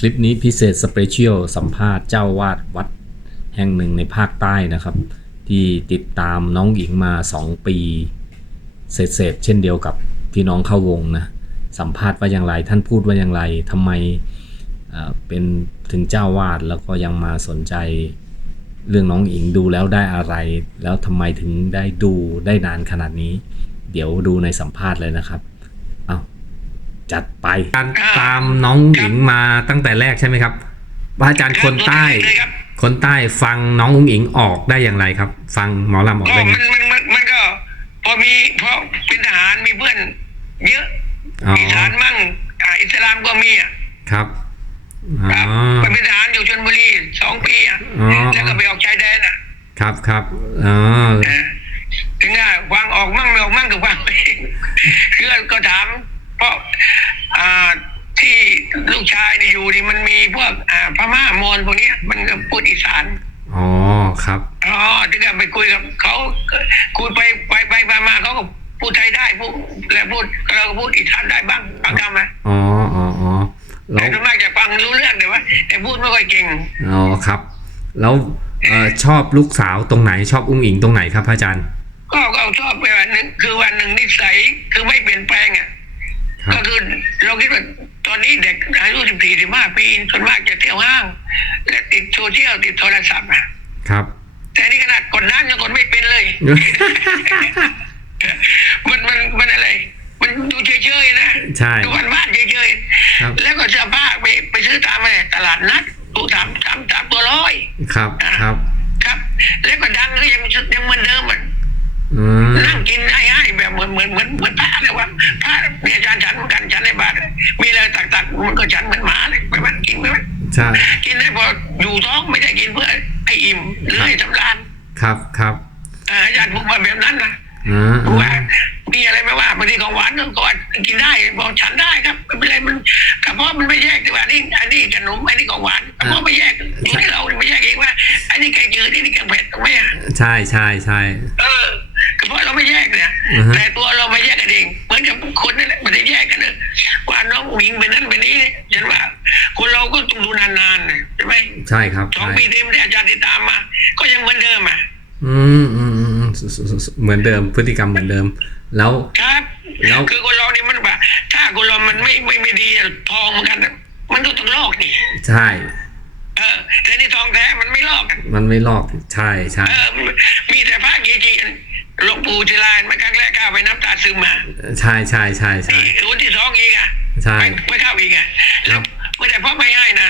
คลิปนี้พิเศษสเปเชียลสัมภาษณ์เจ้าวาดวัดแห่งหนึ่งในภาคใต้นะครับ ที่ติดตามน้องหญิงมา 2 ปีเศษๆเช่นเดียวกับที่น้องเข้าวงนะสัมภาษณ์ว่าอย่างไรท่านพูดว่าอย่างไรทำไมเอ่อเป็นถึงเจ้าวาดแล้วก็ยังมาสนใจเรื่องน้องหญิงดูแล้วได้อะไร แล้วทำไมถึงได้ดูได้นานขนาดนี้ เดี๋ยวดูในสัมภาษณ์เลยนะครับ จัดไปการตามน้องหญิงมาตั้งแต่แรกใช่ไหมครับว่าอาจารย์คนใต้เลยครับคนใต้ฟังน้องอุ้งอิงออกได้อย่างไรครับ ฟังหมอลำออกก็ได้ไงมันมันมันมันก็ พอมีเพราะเป็นทหารมีเพื่อน เยอะอ๋ออีสานมั่งอ่าอิสลามก็มีอะครับอ๋ครับอไปเป็นทหารอยู่ชลบุรีสองปีอะอ๋อแล้วก็ไปออกชายแดนอะ ครับครับอ๋อเออถึงอะฟังออกมั่งไม่ออกมั่งก็ฟังไปคือก็ถาม เพราะอ่า ที่ลูกชายเนี่ยอยู่นี่มันมีพวกอ่าพม่ามอญพวกเนี้ยมันก็พูดอีสานอ๋อครับอ๋อถึงกับไปคุยกับเขาคุยไปไปไปมามาเขาก็พูดไทยได้พูดแล้วพูดเราก็พูดอีสานได้บ้างบางคำนะอ๋ออ๋ออ๋อแล้แต่วส่วนมากจะฟังรู้เรื่องแต่ว่าแต่พูดไม่ค่อยเก่งอ๋อครับ แล้วเอ่อชอบลูกสาวตรงไหนชอบอุ้งอิงตรงไหนครับพระอาจารย์ ก็ก็ชอบไปวันหนึ่งคือวันหนึ่งนิสัยคือไม่เปลี่ยนแปลงอะครับ ก็คือเราคิดว่าตอนนี้เด็กอายุสิบสี่สิบห้าปีส่วนมากจะเที่ยวห้าง และติดโซเชียลติดโทรศัพท์อะครับ แต่นี่ขนาดกดน้ำยังกดไม่เป็นเลย มันมันมันอะไร มันดูเฉยๆนะใช่ดูบ้านๆเฉยครับๆแล้วก็เสื้อผ้าไปไปซื้อตามอะไรตลาดนัดตัวสามสามสามตัวร้อยครับครับ ครับ แล้วก็ดังก็ยังยังเหมือนเดิมอะอืมนั่งกินง่ายๆแบบเหมือนเหมือนเหมือนเหมือนพระเลยว่าพระมีอาจารย์ฉันเหมือนกั ใช่กินได้พออยู่ท้องไม่ได้กินเพื่อให้อิ่มหรือให้สำราญครับครับอ่าอาจารย์พูดมาแบบนั้นนะอ่าบอกว่ามีอะไรไหมว่าบางทีของหวานก็ว่ากินได้บอกฉันได้ครับไม่เป็นไรมันกระเพาะมันไม่แยกแต่ว่านี่อันนี้ขนมอันนี้ของหวานกระเพาะไม่แยกอยู่ที่เราไม่แยกเองว่าอันนี้แกงจืดอันนี้แกงเผ็ดถูกไหมอะใช่ใช่ใช่เออกระเพาะเราไม่แยกเนี่ยอือฮะแต่ตัวเราไม่แยกกันเองเหมือนกับคนนั่นแหละไม่ได้แยกกันเนอะว่าน้องหญิงเป็นนั้นเป็นนี้ฉันว่าคนเราก็ต้องดูนานๆนะ ใช่ไหมใช่ครับสองใช่ปีเต็มที่อาจารย์ติดตามมา ก็ยังเหมือนเดิมอะอืมอืมอืมอืมสสสเหมือนเดิม พฤติกรรมเหมือนเดิม แล้วครับแล้วคือคนเราเนี่ยมันแบบถ้าคนเรามันไม่ไม่ไม่ดีอะทองเหมือนกันอะมันก็ต้องลอกนี่ใช่เออแต่นี่ทองแท้มันไม่ลอกกันมันไม่ลอกใช่ใช่เออมีแต่พระเกจิหลวงปู่ศิลาเมื่อครั้งแรกเข้าไปน้ำตาซึมมาใช่ใช่ใช่ใช่นี่รุ่นที่สองอีกอะใช่ไปไปเข้าอีกอะแล้วไม่ได้เพราะไม่ง่ายนะ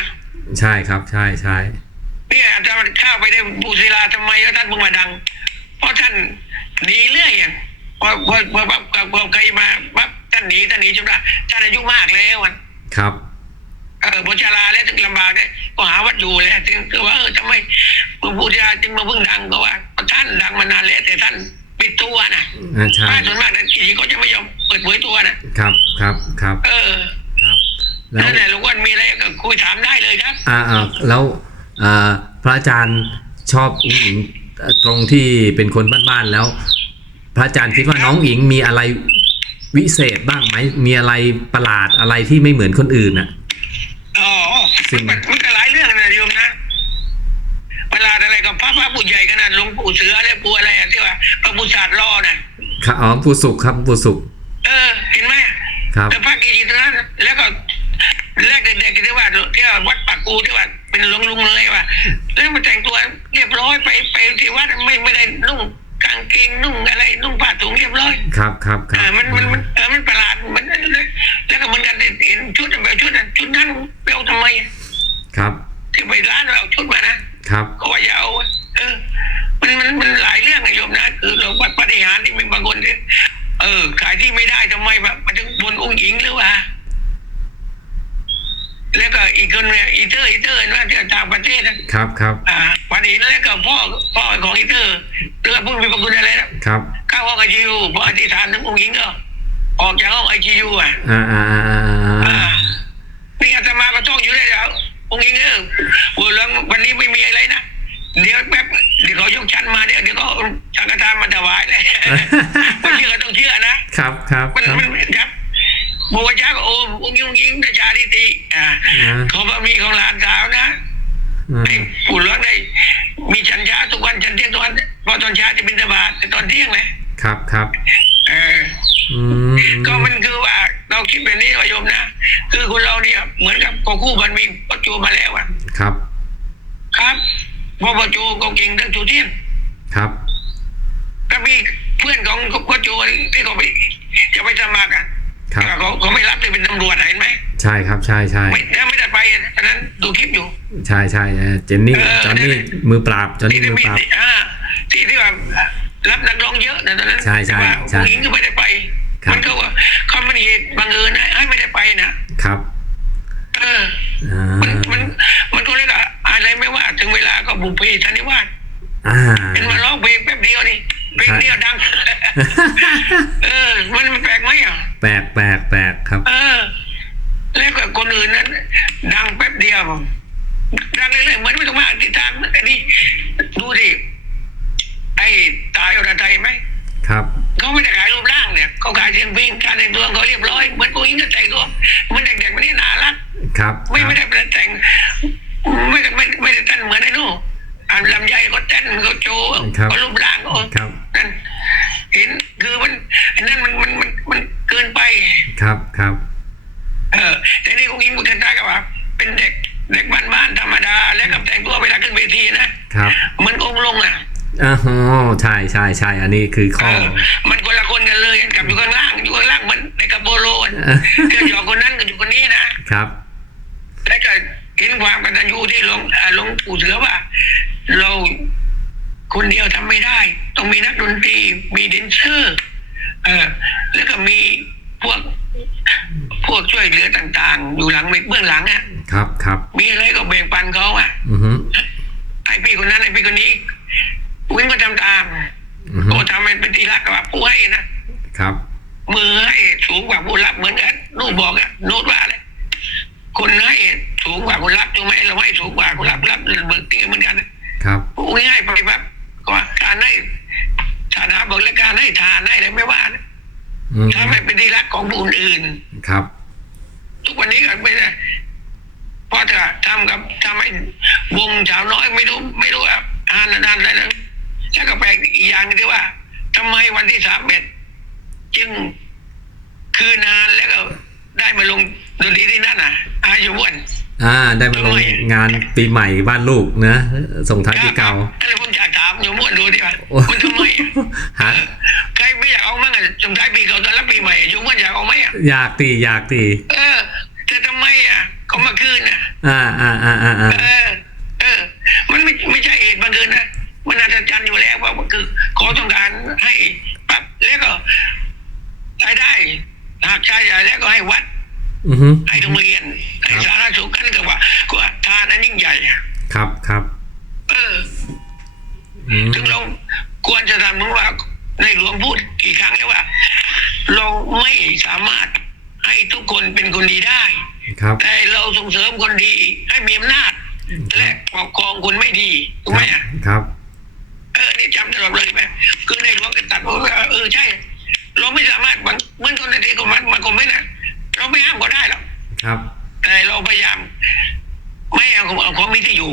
ใช่ครับใช่ใช่เนี่ยอาจารย์เข้าไปในปู่ศิลาทำไมแล้วท่านเพิ่งมาดัง เพราะท่านหนีเรื่อยอะพอพอพอพอพอพอใครมาปั๊บท่านหนีท่านหนีจนได้ท่านอายุมากแล้วอะครับเออพอชราแล้วถึงลำบากเนี่ยก็หาวัดอยู่แล้วถึงคือว่าเออทำไมหลวงปู่ชราจึงมาเพิ่งดังก็ว่าท่านดังมานานแล้วแต่ท่านปิดตัวนะอ่าใช่บ้านส่วนมากแต่ทีเขาจะไม่ยอมเปิดเผยตัวนะครับครับครับ เออ ครับ แล้วนั่นแหละหลวงพ่อมีอะไรก็คุยถามได้เลยครับ อ่าอ่าแล้วอ่าพระอาจารย์ชอบอุ้งอิงเอ่อตรงที่เป็นคนบ้านๆแล้ว พระอาจารย์คิดว่าน้องอิงมีอะไรวิเศษบ้างไหมมีอะไรประหลาดอะไรที่ไม่เหมือนคนอื่นอะอ๋อซึ่งมันมันก็หลายเรื่องนะโยมนะเวลาอะไรกับพระพระผู้ใหญ่ขนาดหลวงปู่เสืออะไรปู่อะไรอะที่ว่าพระพุทธศาสตร์ล่อน่ะครับอ๋อผู้สุขครับผู้สุข เออ เห็นไหมครับแล้วพระกิจิตรงนั้นแล้วก็แรกเด็กๆที่ว่าที่ว่าวัดปา กกูที่ว่าเป็นหลวงลุงเลยว่าแล้วมันแต่งตัวเรียบร้อยไปไปที่วัดไม่ไม่ได้นุ่งกางเกงนุ่งอะไรนุ่งผ้าถุงเรียบร้อย ครับครับครัอ่าบมันมันมันเออมันประหลาดมันแล้วก็เหมือนกันเห็นชุดแบบชุดนั้นชุดนั้นไปเอาทำไม ครับ ที่ไปร้านเราเอาชุดมานะครับเขาว่าอย่าเอาเออ มันมันมันหลายเรื่องอะโยมนะคือเราวัดปฏิหารย์ที่มีบางคนเนี่ยเออ ขายที่ไม่ได้ทำไมแบบมันถึงบนองค์หญิงหรือว่า แล้วก็อีกคนเนี่ยอีเตอร์อีเตอร์นะที่ต่างประเทศนะครับครับอ่าวันนี้แล้วก็พ่อพ่อของอีเตอร์เรื่องพูดมีประคุณอะไรนะครับเข้าห้องไอซียูพออธิษฐานถึงองค์หญิงก็ออกจากห้องไอซียูอะอ่าอ่าอ่าอ่าอ่าอ่านี่อาตมาก็ต้องอยู่ได้แล้วองค์หญิงเออหัวเรื่องวันนี้ไม่มีอะไรนะเดี๋ยวแป๊บเดี๋ยวเขายกชั้นมาเดี๋ยวเดี๋ยวก็เอาสังฆทานมาถวายเลยไม่เชื่อก็ต้องเชื่อนะครับครับมันครับมันครับ บัวยักษ์โอมอุ้งยิงยิงประชาธิติอ่าอ่าเขาบะมีของหลานสาวนะอ่าไอ้ปู่หลวงได้มีฉันเช้าทุกวันฉันเที่ยงทุกวันพอตอนเช้าจะบินตบาตแต่ตอนเที่ยงเลยครับครับ เออ อืม ก็มันคือว่าเราคิดแบบนี้ว่าโยมนะคือคนเราเนี่ยเหมือนกับกคู่มันมีปัจจุมาแล้วอะ ครับ ครับพอปัจจุก็เก่งเรื่องจุเที่ยง ครับ ก็มีเพื่อนของปัจจุที่เขาไปจะไปสมัครอะ ครับ เขาเขาไม่รับที่เป็นตำรวจอะเห็นไหมใช่ครับใช่ใช่ไม่ไม่ได้ไปอะตอนนั้นดูคลิปอยู่ ใช่ใช่เออเจนนี่เออจอนนี่นั่นแหละมือปราบจอนที่นี่ที่มือมีปราบ อ่าที่ที่ว่ารับนักร้องเยอะนะตอนนั้นใช่ใช่แต่ว่าใช่ผู้หญิงก็ไม่ได้ไปครับ มันก็ว่าเขาไม่ได้เหตุบังเอิญนะให้ไม่ได้ไปนะครับเออ อ่ามันมันมันก็เรียกว่าอะไรไม่ว่าถึงเวลาก็บุพเพสันนิวาสอ่าเป็นมา ร้องเพลงแป๊บเดียวนี่เพลงเดียวดัง เออ มันแปลกไหมอะ แปลกแปลกแปลกครับ เออ แล้วก็คนอื่นนั้น ดังแป๊บเดียวดังเรื่อยๆเหมือนไม่ต้องมาติดตามอันนี้ดูดิไอ้ตายอรไทยไหมครับเขาไม่ได้ขายรูปร่างเนี่ยเขาขายเสียงเพลงการแต่งตัวเขาเรียบร้อยเหมือนผู้หญิงก็แต่งตัวเหมันเด็กๆมันนี่น่ารักครับ ไม่ไม่ได้เป็นแต่งไม่ไม่ไม่ได้เต้นเหมือนไอ้นู่น อ่านลำไยก็เต้นเขาโชว์เขารูปร่างเขาครับนั่นเห็นคือมันอันนั้นมันมันมันมันเกินไป ครับครับ เออแต่นี่ผู้หญิงมันกันได้กับว่า เป็นเด็กเด็กบ้านๆธรรมดา แล้วกับแต่งตัวเวลาขึ้นเวทีนะครับเหมันองค์ลงอะอ๋อใช่ใช่ใช่อันนี้คือเอข้ออมันคนละคนกันเลยกับอยู่ข้างล่างอยู่ข้างล่างเหมันในกระโปโลนเออเกี่ยวกับคนนั้นกับอยู่คนนี้นะครับ แล้วก็เห็นความกตัญญูที่หลวงอ่าหลวงปู่เสือว่า เราคนเดียวทำไม่ได้ ต้องมีนักดนตรี มีแดนเซอร์เออแล้วก็มีพวกพวกช่วยเหลือต่างๆ อยู่หลังเบื้องหลังอะ ครับครับมีอะไรก็แบ่งปันเขาอะอือฮึไอ้พี่คนนั้นไอ้พี่คนนี้วิ่งก็ทำตามอือฮึก็ทำให้เป็นที่รักกับผู้ให้นะครับ มือให้สูงกว่าผู้รับเหมือนกันนูกบอกอะนูดว่าเลยคนให้สูงกว่าคนรับถูกไหมเราให้สูงกว่าคนรับรับเบิกตีเหมือนกันนะ ครับผู้ให้ไปแบบก็ว่าการให้ฐานะบอกแล้วการให้ทานให้อะไรไม่ว่านะอืมถ้าไม่เป็นที่รักของผู้อื่นครับ ทุกวันนี้ก็ไม่ได้เพราะจะทำกับทำให้วงสาวน้อยไม่รู้ไม่รู้ว่าอ่านนานอะไรนะแล้วก็แปลกอีกอย่างหนึงที่ว่าทำไมวันที่สามเอ็ดจึงคือนานแล้วก็ได้มาลงดนตรีที่นั่นอะ อายุวัน อ่า ได้มาลงงานปีใหม่บ้านลูกนะส่งท้ายปีเก่าอะไรผมอยากถามอยู่ม่วนดูดิว่าโอ้มันทำไมอะฮะเออใครไม่อยากเอามั่งอะสงท้ายปีเก่าตอนรับปีใหม่อยู่ม่วนอยากเอาไหมอะอยากตีอยากตีเออแต่ทำไมอะเขามาคืนอะ อ่าอ่าอ่าอ่าอ่าเออเออ มันไม่ไม่ใช่เหตุบังเอิญนะมันอัศจรรย์อยู่แล้วว่ามันคือขอต้องการให้ปรับแล้วก็รายได้หากใช้ใหญ่แล้วก็ให้วัดอือฮึ ให้โรงเรียนให้สาธารณสุขกันกับว่าก็ทานนั้นยิ่งใหญ่อะครับครับ เอออืมถึงเราควรจะทำเพราะว่าในหลวงพูดกี่ครั้งแล้วว่า เราไม่สามารถให้ทุกคนเป็นคนดีได้ครับแต่เราส่งเสริมคนดีให้มีอำนาจและปกครองคนไม่ดีถูกไหมอะครับ เออนี่จำตลอดเลยไหมคือในหลวงก็ตัดบอกว่าเออใช่ เราไม่สามารถบางเหมื่อนคนดีก็มันมันก็ไม่นะเรา ไม่ห้ามก็ได้หรอกครับแต่เราพยายาม ไม่เอาของเอาของมีที่อยู่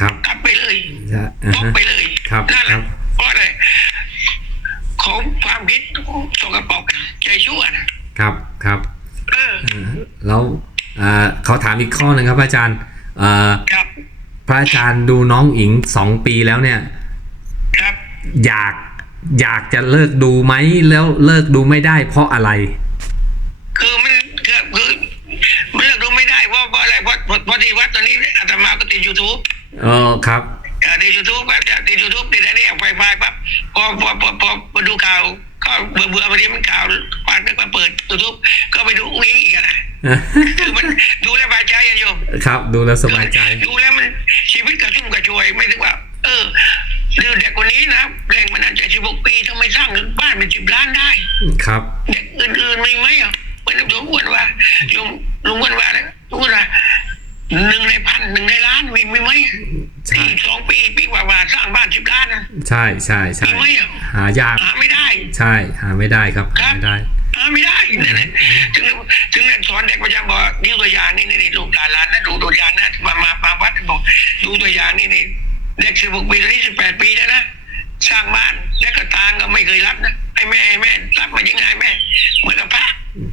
ครับกลับไปเลยจะอ่าพกฮะ ไปเลยครับนั่นแหครัละบ เพราะอะไรของความคิดสกปรกใจชั่วนะครับครับเอออ่าแล้วอ่าเขาถามอีกข้อหนึ่งครับอาจารย์อ่าครับพระอาจารย์ดูน้องอิงสองปีแล้วเนี่ย ครับ อยากอยากจะเลิกดูไหมแล้วเลิกดูไม่ได้เพราะอะไร คือมันคือคือมันเลือกดูไม่ได้เพราะเพราะอะไรเพราะเพราะเพราะที่วัดตอนนี้อาตมาก็ติดยูทูบเออครับอ่าในยูทูบแบบในยูทูบติดอะไรเนี่ยไฟไฟปั๊บพอพอพอพอมาดูข่าวก็เบื่อเบื่อบางทีมันข่าวปานก็มาเปิดยูทูบก็ไปดูอุ้งอิงอีกอะนะคือมันดูแล้วสบายใจอะโยมครับ ดูแล้วสบายใจ ดูแล้วมันชีวิตกระชุ่มกระชวยไม่ถึงว่า เออดูเด็กคนนี้นะแรงมันอาจจะสิบหกปีทำไมสร้างบ้านเป็นสิบล้านได้ ครับเด็กอื่นๆมีไหมอะมันลุงอ้วนว่าลุงลุงอ้วนว่าเลยลุงอ้วนว่า หนึ่งในพันหนึ่งในล้านมีมีไหมใช่ปีสองปีปีกว่าๆสร้างบ้านสิบล้านนะใช่ใช่ใช่มีไหมอะหายากหาไม่ได้ ใช่ หาไม่ได้ครับหาไม่ได้หาไม่ได้นั่นแหละถึงประจำบอกดูตัวอย่างนี่นี่นี่ลูกหลานหลานนะดูตัวอย่างนะมามามาวัดบอกดูตัวอย่างนี่นี่เด็กสิบหกปีตอนนี้สิบแปดปีแล้วนะสร้างบ้านแล้วก็ตางก็ไม่เคยรับนะไอ้แม่ไอ้แม่รับมายังไงแม่เหมือนกับพระ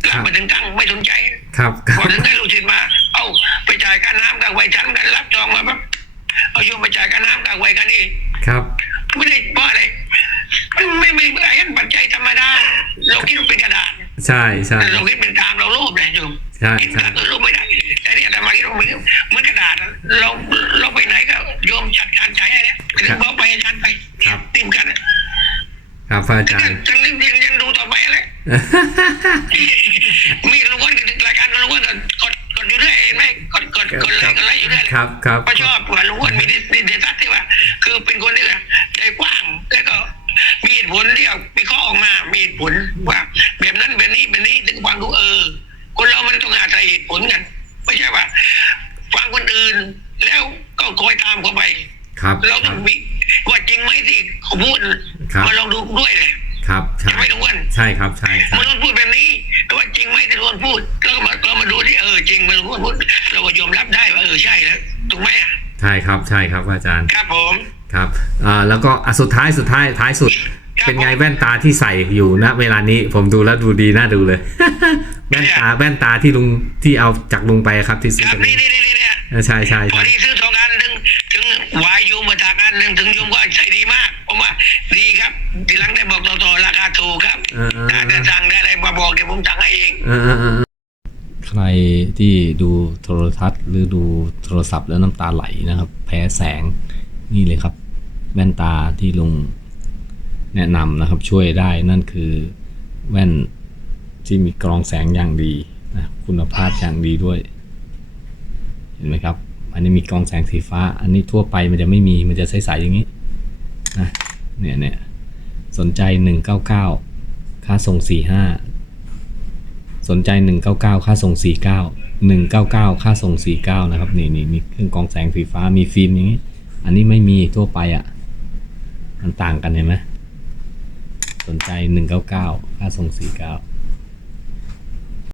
รับมาถึงตังค์ไม่สนใจ ครับคพรัอบถึงได้ลูกศิษย์มา ใช่ใช่แต่เราคิดเป็นตามเราโลภเลยโยมใช่คิดใช่ตามเราโลภไม่ได้แต่นี่อาตมาคิดว่ามันเหมือนกระดาษอะเราเราไปไหนก็โยมจัดการจ่ายให้เนี่ยถึงบอกไปอาจารย์ไปครับติมกันอะครับพระอาจารยังย์ยังยังยังดูต่อไปอะไรมีลุงอ้วนกับรายการลุงอ้วนก็กดกดอยู่เรื่อยเห็นไหมกดกดกดไลค์กดไลค์อยู่เรื่อยเลยครับครับก็ชอบว่าลุงอ้วนมีดิเผลว่าแบบนั้นแบบนี้แบบนี้ถึงฟังดูเออ คนเรามันต้องหาใจเหตุผลกัน ไม่ใช่ว่า ฟังคนอื่นแล้วก็คอยตามเขาไปครับเราคต้รัอบงวิว่าจริงไหมที่เขาพูดครับมาลองดูด้วยเลยครับใช่ใช่ไหมลุงอ้วนใช่ครับใช่ใช่มันต้องพูดแบบนี้แต่ว่าจริงไหมที่ลุงอ้วนพูดแล้วก็มาเรามาดูที่เออจริงมันลุงอ้วนพูดเราก็ยอมรับได้ว่าเออใช่แล้วถูกไหมอะใช่ครับใช่ครับพระอาจารย์ครับผมครับอ่าแล้วก็อะสุดท้ายสุดท้ายท้ายสุดครับ เป็นไงแว่นตาที่ใส่อยู่ณเวลานี้ผมดูแล้วดูดีน่าดูเลย แว่นตาแว่นตาที่ลุงที่เอาจากลุงไปครับที่ซื้อครับจากลุนี่งนี่นี่เนี่ยเออใช่ใช่พอใช่ดีซื้อสองอันถึงถึงวายยูมาจากอันหนึ่งถึงยูก็ใช้ดีมากผมว่าดีครับทีหลังได้บอกต่อๆราคาถูกครับเออเออถ้าจะสั่งได้อะไรมาบอกเดี๋ยวผมสั่งให้เองเออเออเออเออใครที่ดูโทรทัศน์ หรือดูโทรศัพท์แล้วน้ำตาไหลนะครับ แพ้แสงนี่เลยครับ แว่นตาที่ลุง แนะนำนะครับช่วยได้นั่นคือแว่นที่มีกรองแสงอย่างดีนะคุณภาพอย่างดีด้วย เห็นไหมครับ อันนี้มีกรองแสงสีฟ้า อันนี้ทั่วไปมันจะไม่มีมันจะใสๆอย่างนี้นะเนี่ยเนี่ยสนใจ 199 ค่าส่ง 45 สนใจ 199 ค่าส่ง 49 199 ค่าส่ง 49 นะครับ นี่นี่มีเครื่องกรองแสงสีฟ้ามีฟิล์มอย่างนี้ อันนี้ไม่มีทั่วไปอะ่ะ มันต่างกันเห็นไหม สนใจ 199ค่าส่ง49